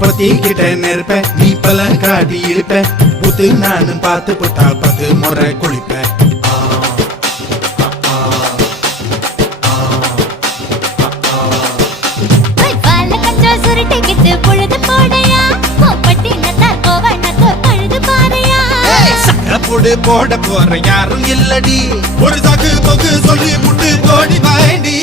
பத்திக்கிட்ட நெருப்ப நீ பல காட்டி இருப்ப புத்து நானும் பார்த்து புத்தா 10 முறை குளிப்ப போட போற யாரும் இல்லடி ஒரு சாக்கு போக்கு சொல்லி புட்டு கோடி வாண்டி